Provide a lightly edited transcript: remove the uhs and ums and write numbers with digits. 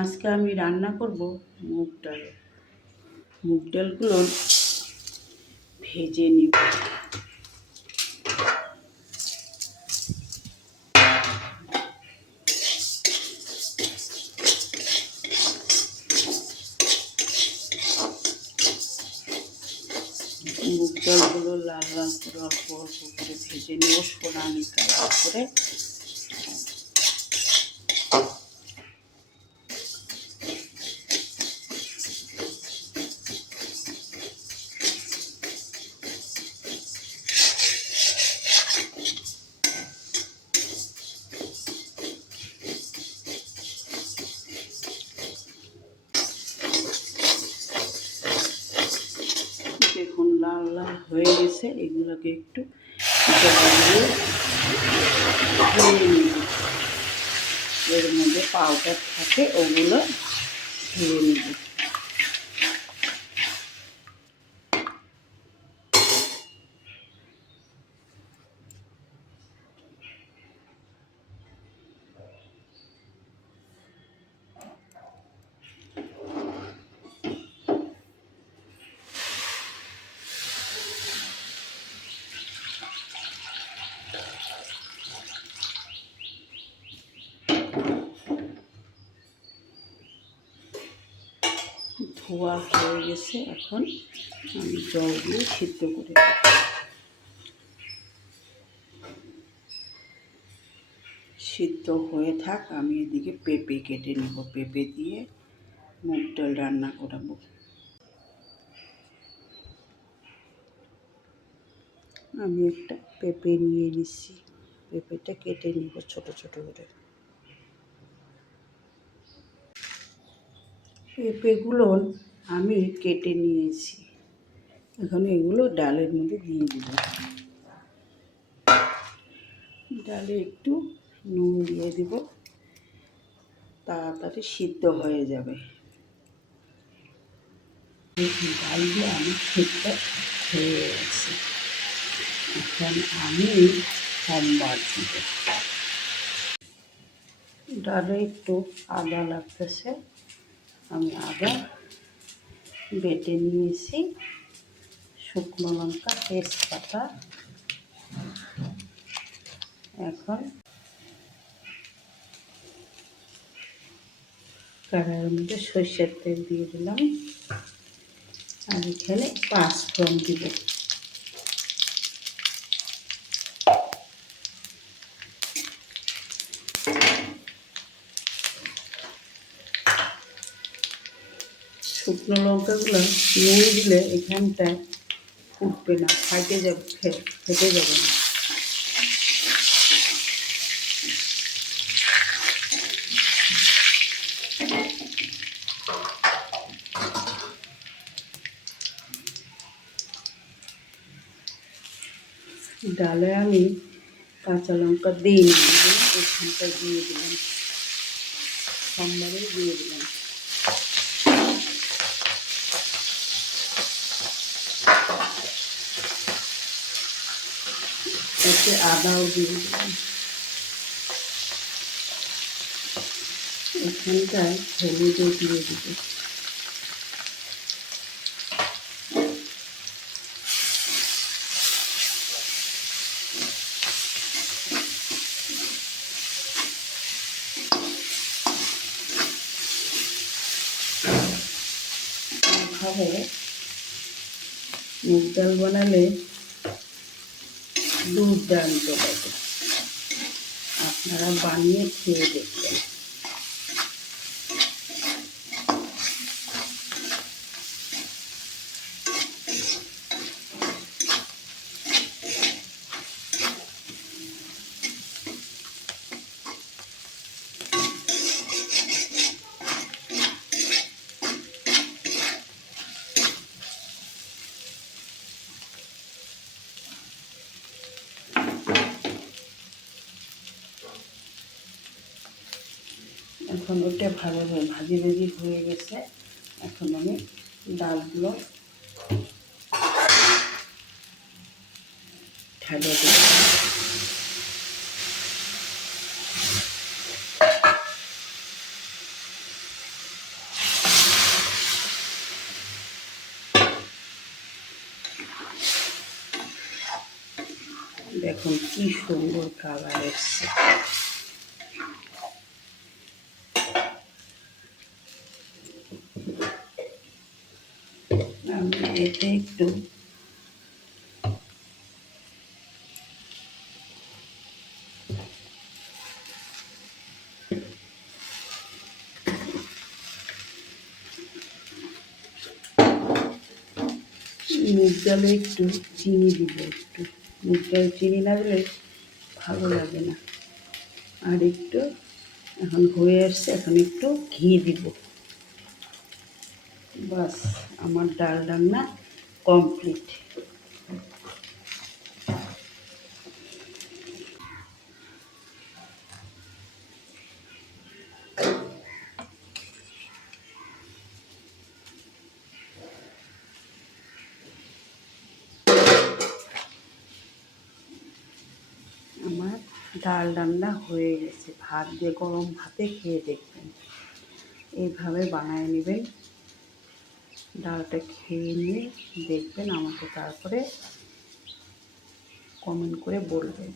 আজকে আমি রান্না করব মুগ ডাল। মুগ ডালগুলো ভেজে নিব। মুগ ডালগুলো লাল লাল করে অল্প অল্প করে ভেজে নেব, সোনালি কালার করে। দেখুন লাল লাল হয়ে গেছে, এগুলোকে একটু ধুয়ে নেব। এর মধ্যে পাউডার থাকে, ওগুলো ধুয়ে নেব। ধোয়া হয়ে গেছে, এখন আমি জল দিয়ে সিদ্ধ করে দেব। সিদ্ধ হয়ে থাক, আমি এদিকে পেঁপে কেটে নেব। পেঁপে দিয়ে মুগ ডাল রান্না করাবো। আমি একটা পেঁপে নিয়ে নিচ্ছি, পেঁপেটা কেটে নিব ছোট ছোট করে। পেঁপেগুলো আমি কেটে নিয়েছি, এখন এগুলো ডালের মধ্যে দিয়ে দিব। ডালে একটু নুন দিয়ে দিব, তাড়াতাড়ি সিদ্ধ হয়ে যাবে। ডাল দিয়ে আমি সিদ্ধ হয়ে গেছে, এখন আমি সোমবার দিব। ডালে একটু আদা লাগতেছে, আমি আদা বেটে নিয়েছি, শুকনো লঙ্কা, তেজপাতা। এখন কড়াইয়ের মধ্যে সরষের তেল দিয়ে দিলাম, আর এখানে 5 ফোড়ন দিব। শুকনো লঙ্কাগুলো নুন দিলে এখানটায় ফুটবে না, ফেটে যাবে না। ডালে আমি কাঁচা লঙ্কা দিই, এখানটায় দিয়ে দিলাম, সোমবারে দিয়ে দিলাম। এতে আদাও দিয়ে দিলাম। এখানটায় হলুদও দিয়ে দিব। এইভাবে মুগ ডাল বানালে দুর্দান্ত লাগে, আপনারা বানিয়ে খেয়ে দেখবেন। এখন ওটা ভালোভাবে ভাজি হয়ে গেছে, এখন আমি ডালগুলো ঢেলে দেব। দেখুন কি সুন্দর কালার এসছে। আমি এতে একটু মুগ ডালে একটু চিনি দিব, একটু মুগ ডাল চিনি না দিলে ভালো লাগে না। আর একটু এখন হয়ে আসছে, এখন একটু ঘি দিব। বাস, আমার ডাল রান্না কমপ্লিট। আমার ডাল রান্না হয়ে গেছে। ভাত দিয়ে, গরম ভাতে খেয়ে দেখবেন, এইভাবে বানায় নেবেন। ডালটা খেয়ে নিয়ে দেখবেন, আমাকে তারপরে কমেন্ট করে বলবেন।